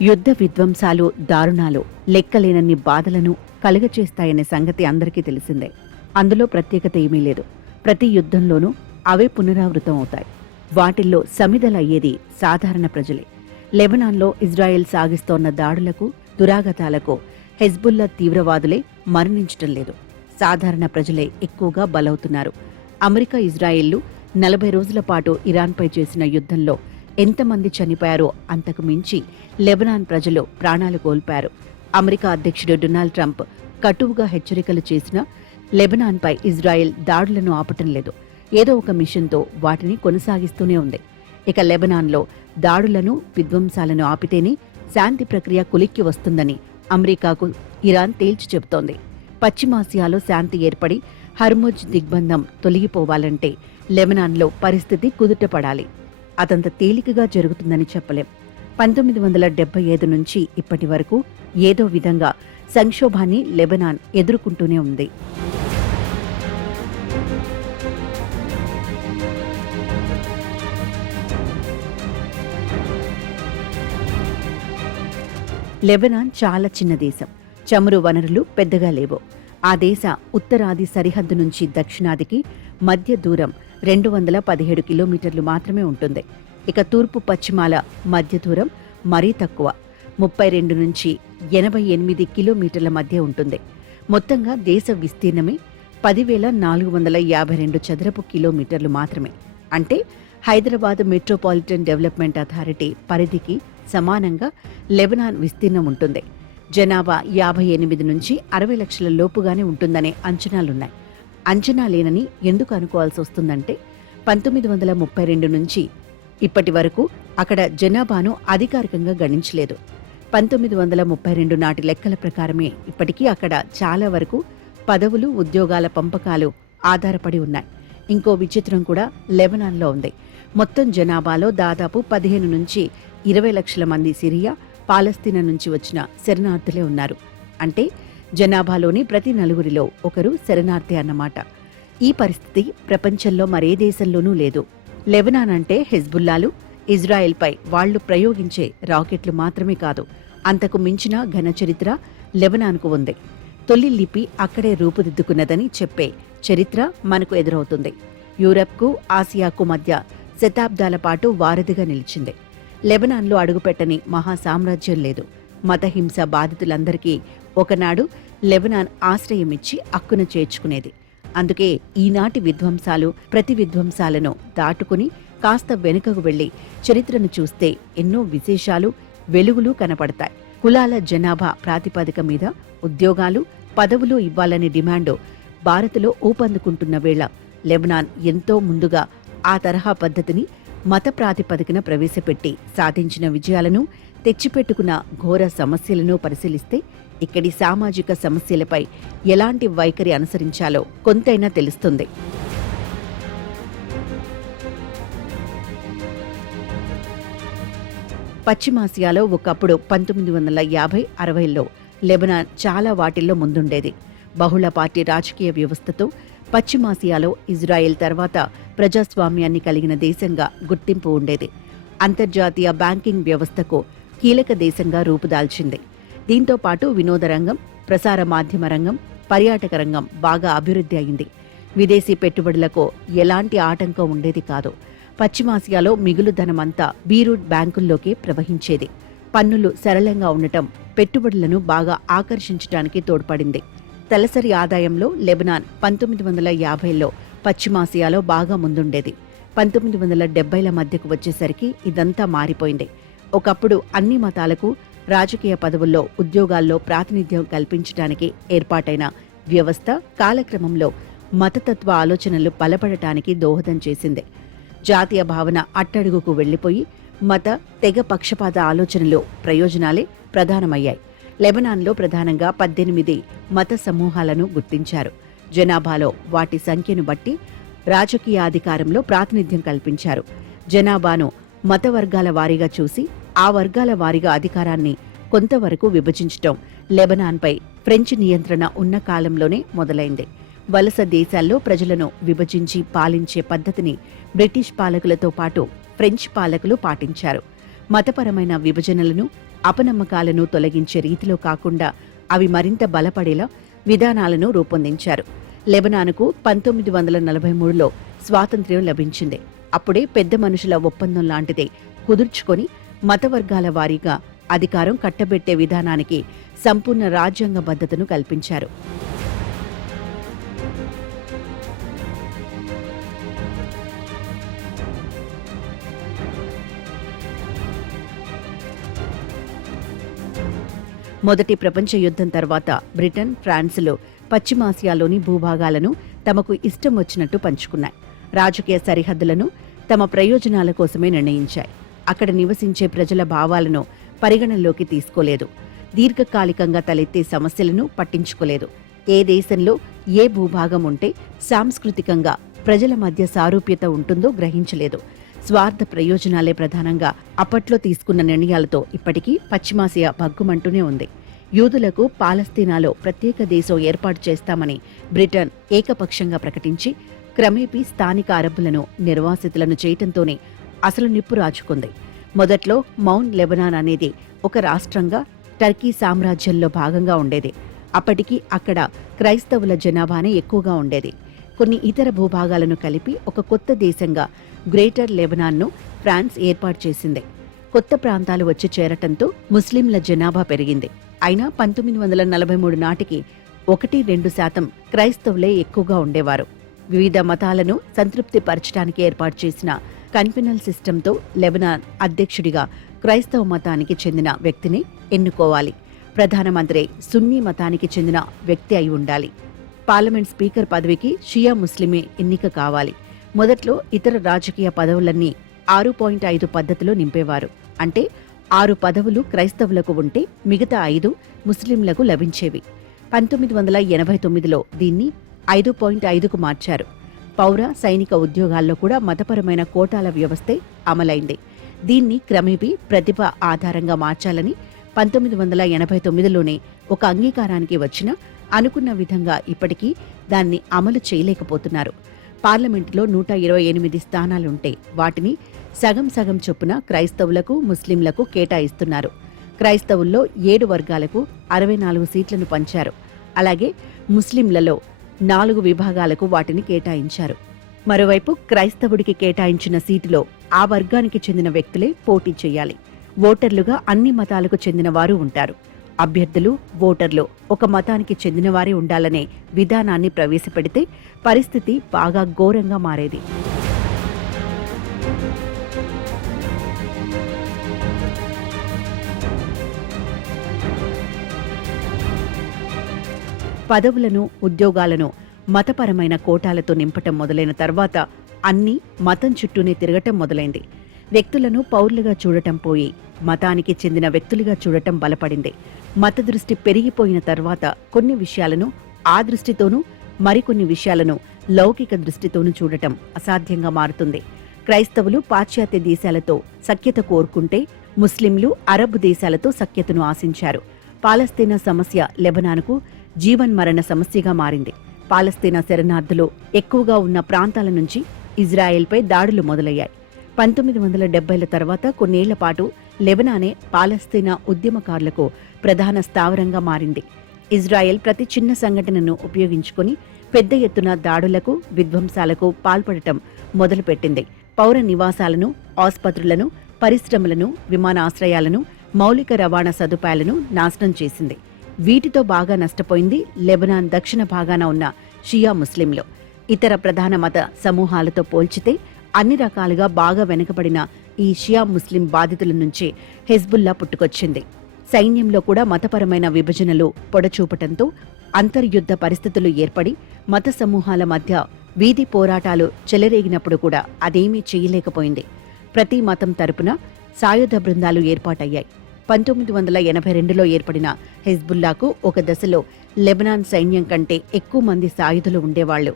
యుద్ధ విధ్వంసాలు, దారుణాలు లెక్కలేనన్ని బాధలను కలుగచేస్తాయనే సంగతి అందరికీ తెలిసిందే. అందులో ప్రత్యేకత ఏమీ లేదు. ప్రతి యుద్ధంలోనూ అవే పునరావృతం అవుతాయి. వాటిల్లో సమిధలయ్యేది సాధారణ ప్రజలే. లెబనాన్లో ఇజ్రాయెల్ సాగిస్తోన్న దాడులకు, దురాగతాలకు హెజ్బుల్లా తీవ్రవాదులే మరణించటం లేదు. సాధారణ ప్రజలే ఎక్కువగా బలవుతున్నారు. అమెరికా, ఇజ్రాయెళ్లు 40 రోజుల పాటు ఇరాన్పై చేసిన యుద్ధంలో ఎంతమంది చనిపోయారో అంతకు మించి లెబనాన్ ప్రజలు ప్రాణాలు కోల్పారు. అమెరికా అధ్యక్షుడు డొనాల్డ్ ట్రంప్ కటువుగా హెచ్చరికలు చేసినా లెబనాన్పై ఇజ్రాయెల్ దాడులను ఆపటం లేదు. ఏదో ఒక మిషన్తో వాటిని కొనసాగిస్తూనే ఉంది. ఇక లెబనాన్లో దాడులను, విధ్వంసాలను ఆపితేనే శాంతి ప్రక్రియ కొలిక్కి వస్తుందని అమెరికాకు ఇరాన్ తేల్చి చెబుతోంది. పశ్చిమాసియాలో శాంతి ఏర్పడి హర్ముజ్ దిగ్బంధం తొలగిపోవాలంటే లెబనాన్లో పరిస్థితి కుదుటపడాలి. అదంత తేలికగా జరుగుతుందని చెప్పలేం. 1975 నుంచి ఇప్పటి వరకు ఏదో విధంగా సంక్షోభాన్ని లెబనాన్ ఎదుర్కొంటూనే ఉంది. లెబనాన్ చాలా చిన్న దేశం. చమురు వనరులు పెద్దగా లేవు. ఆ దేశ ఉత్తరాది సరిహద్దు నుంచి దక్షిణాదికి మధ్య దూరం 217 కిలోమీటర్లు మాత్రమే ఉంటుంది. ఇక తూర్పు పశ్చిమాల మధ్య దూరం మరీ తక్కువ, 32 నుంచి 88 కిలోమీటర్ల మధ్య ఉంటుంది. మొత్తంగా దేశ విస్తీర్ణమే 10,452 చదరపు కిలోమీటర్లు మాత్రమే. అంటే హైదరాబాద్ మెట్రోపాలిటన్ డెవలప్మెంట్ అథారిటీ పరిధికి సమానంగా లెబనాన్ విస్తీర్ణం ఉంటుంది. జనాభా 58 నుంచి 60 లక్షల లోపుగానే ఉంటుందనే అంచనాలున్నాయి. అంచనా లేనని ఎందుకు అనుకోవాల్సి వస్తుందంటే 1932 నుంచి ఇప్పటి వరకు అక్కడ జనాభాను అధికారికంగా గణించలేదు. 1932 నాటి లెక్కల ప్రకారమే ఇప్పటికీ అక్కడ చాలా వరకు పదవులు, ఉద్యోగాల పంపకాలు ఆధారపడి ఉన్నాయి. ఇంకో విచిత్రం కూడా లెబనాన్లో ఉంది. మొత్తం జనాభాలో దాదాపు 15 నుంచి 20 లక్షల మంది సిరియా, పాలస్తీనా నుంచి వచ్చిన శరణార్థులే ఉన్నారు. అంటే జనాభాలోని ప్రతి నలుగురిలో ఒకరు శరణార్థి అన్నమాట. ఈ పరిస్థితి ప్రపంచంలో మరే దేశంలోనూ లేదు. లెబనాన్ అంటే హెజ్బుల్లాలు, ఇజ్రాయెల్పై వాళ్లు ప్రయోగించే రాకెట్లు మాత్రమే కాదు, అంతకు మించిన ఘన చరిత్ర లెబనాన్కు ఉంది. తొలి లిపి అక్కడే రూపుదిద్దుకున్నదని చెప్పే చరిత్ర మనకు ఎదురవుతుంది. యూరప్కు, ఆసియాకు మధ్య శతాబ్దాల పాటు వారధిగా నిలిచింది. లెబనాన్లో అడుగుపెట్టని మహాసామ్రాజ్యం లేదు. మతహింస బాధితులందరికీ ఒకనాడు లెబనాన్ ఆశ్రయమిచ్చి అక్కున చేర్చుకునేది. అందుకే ఈనాటి విధ్వంసాలు, ప్రతి విధ్వంసాలను దాటుకుని కాస్త వెనుకకు వెళ్లి చరిత్రను చూస్తే ఎన్నో విశేషాలు, వెలుగులు కనపడతాయి. కులాల, జనాభా ప్రాతిపదిక మీద ఉద్యోగాలు, పదవులు ఇవ్వాలనే డిమాండు భారత్లో ఊపందుకుంటున్న వేళ లెబనాన్ ఎంతో ముందుగా ఆ తరహా పద్ధతిని మత ప్రాతిపదికన ప్రవేశపెట్టి సాధించిన విజయాలను, తెచ్చిపెట్టుకున్న ఘోర సమస్యలను పరిశీలిస్తే ఇక్కడి సామాజిక సమస్యలపై ఎలాంటి వైఖరి అనుసరించాలో కొంతైనా తెలుస్తుంది. పశ్చిమాసియాలో ఒకప్పుడు 1950-60లో లెబనాన్ చాలా వాటిల్లో ముందుండేది. బహుళ పార్టీ రాజకీయ వ్యవస్థతో పశ్చిమాసియాలో ఇజ్రాయెల్ తర్వాత ప్రజాస్వామ్యాన్ని కలిగిన దేశంగా గుర్తింపు ఉండేది. అంతర్జాతీయ బ్యాంకింగ్ వ్యవస్థకు కీలక దేశంగా రూపుదాల్చింది. దీంతో పాటు వినోద రంగం, ప్రసార మాధ్యమ రంగం, పర్యాటక రంగం బాగా అభివృద్ధి అయింది. విదేశీ పెట్టుబడులకు ఎలాంటి ఆటంకం ఉండేది కాదు. పశ్చిమాసియాలో మిగులు ధనమంతా బీరూట్ బ్యాంకుల్లోకే ప్రవహించేది. పన్నులు సరళంగా ఉండటం పెట్టుబడులను బాగా ఆకర్షించడానికి తోడ్పడింది. తలసరి ఆదాయంలో లెబనాన్ 1950లో పశ్చిమాసియాలో బాగా ముందుండేది. 1970ల మధ్యకు వచ్చేసరికి ఇదంతా మారిపోయింది. ఒకప్పుడు అన్ని మతాలకు రాజకీయ పదవుల్లో, ఉద్యోగాల్లో ప్రాతినిధ్యం కల్పించడానికి ఏర్పాటైన వ్యవస్థ కాలక్రమంలో మతతత్వ ఆలోచనలు బలపడటానికి దోహదం చేసింది. జాతీయ భావన అట్టడుగుకు వెళ్లిపోయి మత, తెగ పక్షపాత ఆలోచనలు, ప్రయోజనాలే ప్రధానమయ్యాయి. లెబనాన్లో ప్రధానంగా 18 మత సమూహాలను గుర్తించారు. జనాభాలో వాటి సంఖ్యను బట్టి రాజకీయాధికారంలో ప్రాతినిధ్యం కల్పించారు. జనాభాను మత వర్గాల వారీగా చూసి ఆ వర్గాల వారీగా అధికారాన్ని కొంతవరకు విభజించటం లెబనాన్పై ఫ్రెంచ్ నియంత్రణ ఉన్న కాలంలోనే మొదలైంది. వలస దేశాల్లో ప్రజలను విభజించి పాలించే పద్ధతిని బ్రిటిష్ పాలకులతో పాటు ఫ్రెంచ్ పాలకులు పాటించారు. మతపరమైన విభజనలను అపనమ్మకాలను తొలగించే రీతిలో కాకుండా అవి మరింత బలపడేలా విధానాలను రూపొందించారు. లెబనాన్కు 1943లో స్వాతంత్ర్యం లభించింది. అప్పుడే పెద్ద మనుషుల ఒప్పందం లాంటిదే కుదుర్చుకొని మతవర్గాల వారీగా అధికారం కట్టబెట్టే విధానానికి సంపూర్ణ రాజ్యాంగబద్ధతను కల్పించారు. మొదటి ప్రపంచ యుద్ధం తర్వాత బ్రిటన్, ఫ్రాన్సులు పశ్చిమాసియాలోని భూభాగాలను తమకు ఇష్టం వచ్చినట్టు పంచుకున్నాయి. రాజకీయ సరిహద్దులను తమ ప్రయోజనాల కోసమే నిర్ణయించాయి. అక్కడ నివసించే ప్రజల భావాలను పరిగణనలోకి తీసుకోలేదు. దీర్ఘకాలికంగా తలెత్తే సమస్యలను పట్టించుకోలేదు. ఏ దేశంలో ఏ భూభాగం ఉంటే సాంస్కృతికంగా ప్రజల మధ్య సారూప్యత ఉంటుందో గ్రహించలేదు. స్వార్థ ప్రయోజనాలే ప్రధానంగా అప్పట్లో తీసుకున్న నిర్ణయాలతో ఇప్పటికీ పశ్చిమాసియా భగ్గుమంటూనే ఉంది. యూదులకు పాలస్తీనాలో ప్రత్యేక దేశం ఏర్పాటు చేస్తామని బ్రిటన్ ఏకపక్షంగా ప్రకటించి క్రమేపీ స్థానిక అరబ్బులను నిర్వాసితులను చేయటంతోనే అసలు నిప్పు రాజుకుంది. మొదట్లో మౌంట్ లెబనాన్ అనేది ఒక రాష్ట్రంగా టర్కీ సామ్రాజ్యంలో భాగంగా ఉండేది. అప్పటికి అక్కడ క్రైస్తవుల జనాభానే ఎక్కువగా ఉండేది. కొన్ని ఇతర భూభాగాలను కలిపి ఒక కొత్త దేశంగా గ్రేటర్ లెబనాన్ను ఫ్రాన్స్ ఏర్పాటు చేసింది. కొత్త ప్రాంతాలు వచ్చి చేరటంతో ముస్లింల జనాభా పెరిగింది. అయినా 1943 నాటికి 1-2% క్రైస్తవులే ఎక్కువగా ఉండేవారు. వివిధ మతాలను సంతృప్తిపరచడానికి ఏర్పాటు చేసిన కన్ఫినల్ సిస్టంతో లెబనాన్ అధ్యక్షుడిగా క్రైస్తవ మతానికి చెందిన వ్యక్తిని ఎన్నుకోవాలి. ప్రధానమంత్రి సున్నీ మతానికి చెందిన వ్యక్తి అయి ఉండాలి. పార్లమెంట్ స్పీకర్ పదవికి షియా ముస్లిమే ఎన్నిక కావాలి. మొదట్లో ఇతర రాజకీయ పదవులన్నీ 6.5 పద్ధతిలో నింపేవారు. అంటే 6 పదవులు క్రైస్తవులకు ఉంటే మిగతా 5 ముస్లింలకు లభించేవి. 1989లో దీన్ని 5.5కు మార్చారు. పౌర సైనిక ఉద్యోగాల్లో కూడా మతపరమైన కోటాల వ్యవస్థే అమలైంది. దీన్ని క్రమేపీ ప్రతిభ ఆధారంగా మార్చాలని 1989లోనే ఒక అంగీకారానికి వచ్చినా అనుకున్న విధంగా ఇప్పటికీ దాన్ని అమలు చేయలేకపోతున్నారు. పార్లమెంటులో 128 స్థానాలుంటే వాటిని సగం సగం చొప్పున క్రైస్తవులకు, ముస్లింలకు కేటాయిస్తున్నారు. క్రైస్తవుల్లో 7 వర్గాలకు 64 సీట్లను పంచారు. అలాగే ముస్లింలలో 4 విభాగాలకు వాటిని కేటాయించారు. మరోవైపు క్రైస్తవుడికి కేటాయించిన సీటులో ఆ వర్గానికి చెందిన వ్యక్తులే పోటీ చేయాలి. ఓటర్లుగా అన్ని మతాలకు చెందిన వారు ఉంటారు. అభ్యర్థులు, ఓటర్లు ఒక మతానికి చెందినవారే ఉండాలనే విధానాన్ని ప్రవేశపెడితే పరిస్థితి బాగా ఘోరంగా మారేది. పదవులను, ఉద్యోగాలను మతపరమైన కోటాలతో నింపటం మొదలైన తర్వాత అన్నీ మతం చుట్టూనే తిరగటం మొదలైంది. వ్యక్తులను పౌరులుగా చూడటం పోయి మతానికి చెందిన వ్యక్తులుగా చూడటం బలపడింది. మత దృష్టి పెరిగిపోయిన తర్వాత కొన్ని విషయాలను ఆ దృష్టితోనూ, మరికొన్ని విషయాలను లౌకిక దృష్టితోనూ చూడటం అసాధ్యంగా మారుతుంది. క్రైస్తవులు పాశ్చాత్య దేశాలతో సఖ్యత కోరుకుంటే ముస్లింలు అరబ్ దేశాలతో సఖ్యతను ఆశించారు. పాలస్తీనా సమస్య లెబనాన్కు జీవన్మరణ సమస్యగా మారింది. పాలస్తీనా శరణార్థులు ఎక్కువగా ఉన్న ప్రాంతాల నుంచి ఇజ్రాయెల్పై దాడులు మొదలయ్యాయి. 1970ల తర్వాత కొన్నేళ్ల పాటు లెబనానే పాలస్తీనా ఉద్యమకారులకు ప్రధాన స్థావరంగా మారింది. ఇజ్రాయెల్ ప్రతి చిన్న సంఘటనను ఉపయోగించుకుని పెద్ద ఎత్తున దాడులకు, విధ్వంసాలకు పాల్పడటం మొదలుపెట్టింది. పౌర నివాసాలను, ఆసుపత్రులను, పరిశ్రమలను, విమానాశ్రయాలను, మౌలిక రవాణా సదుపాయాలను నాశనం చేసింది. వీటితో బాగా నష్టపోయింది లెబనాన్ దక్షిణ భాగాన ఉన్న షియా ముస్లింలు. ఇతర ప్రధాన మత సమూహాలతో పోల్చితే అన్ని రకాలుగా బాగా వెనుకబడిన ఈ షియా ముస్లిం బాధితుల నుంచి హెజ్బుల్లా పుట్టుకొచ్చింది. సైన్యంలో కూడా మతపరమైన విభజనలు పొడచూపటంతో అంతర్యుద్ధ పరిస్థితులు ఏర్పడి మత సమూహాల మధ్య వీధి పోరాటాలు చెలరేగినప్పుడు కూడా అదేమీ చేయలేకపోయింది. ప్రతి మతం తరపున సాయుధ బృందాలు ఏర్పాటయ్యాయి. 1982లో ఏర్పడిన హెజ్బుల్లాకు ఒక దశలో లెబనాన్ సైన్యం కంటే ఎక్కువ మంది సాయుధులు ఉండేవాళ్లు.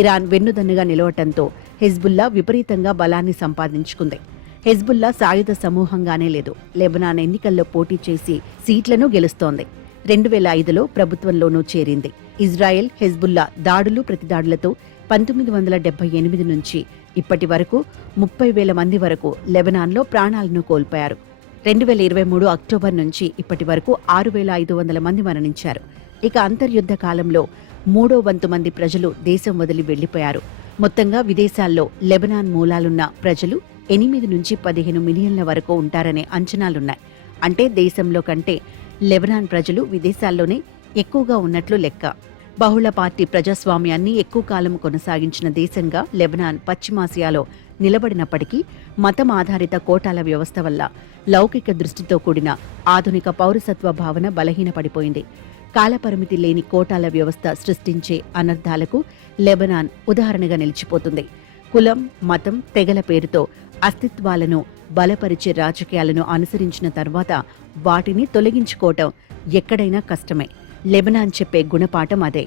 ఇరాన్ వెన్నుదన్నుగా నిలవటంతో హెజ్బుల్లా విపరీతంగా బలాన్ని సంపాదించుకుంది. హెజ్బుల్లా సాయుధ సమూహంగానే లేదు, లెబనాన్ ఎన్నికల్లో పోటీ చేసి సీట్లను గెలుస్తోంది. 2005లో ప్రభుత్వంలోనూ చేరింది. ఇజ్రాయెల్, హెజ్బుల్లా దాడులు ప్రతిదాడులతో 1978 నుంచి ఇప్పటి వరకు 30,000 మంది వరకు లెబనాన్లో ప్రాణాలను కోల్పోయారు. 2023 అక్టోబర్ నుంచి ఇప్పటి వరకు 6,500 మంది మరణించారు. ఇక అంతర్యుద్ధ కాలంలో 3వ వంతు మంది ప్రజలు దేశం వదిలి వెళ్లిపోయారు. మొత్తంగా విదేశాల్లో లెబనాన్ మూలాలున్న ప్రజలు 8 నుంచి 15 మిలియన్ల వరకు ఉంటారనే అంచనాలున్నాయి. అంటే దేశంలో కంటే లెబనాన్ ప్రజలు విదేశాల్లోనే ఎక్కువగా ఉన్నట్లు లెక్క. బహుళ పార్టీ ప్రజాస్వామ్యాన్ని ఎక్కువ కాలం కొనసాగించిన దేశంగా లెబనాన్ పశ్చిమాసియాలో నిలబడినప్పటికీ మతం ఆధారిత కోటాల వ్యవస్థ వల్ల లౌకిక దృష్టితో కూడిన ఆధునిక పౌరసత్వ భావన బలహీనపడిపోయింది. కాలపరిమితి లేని కోటాల వ్యవస్థ సృష్టించే అనర్థాలకు లెబనాన్ ఉదాహరణగా నిలిచిపోతుంది. కులం, మతం, తెగల పేరుతో అస్తిత్వాలను బలపరిచే రాజకీయాలను అనుసరించిన తర్వాత వాటిని తొలగించుకోవటం ఎక్కడైనా కష్టమే. లెబనాన్ చెప్పే గుణపాఠం అదే.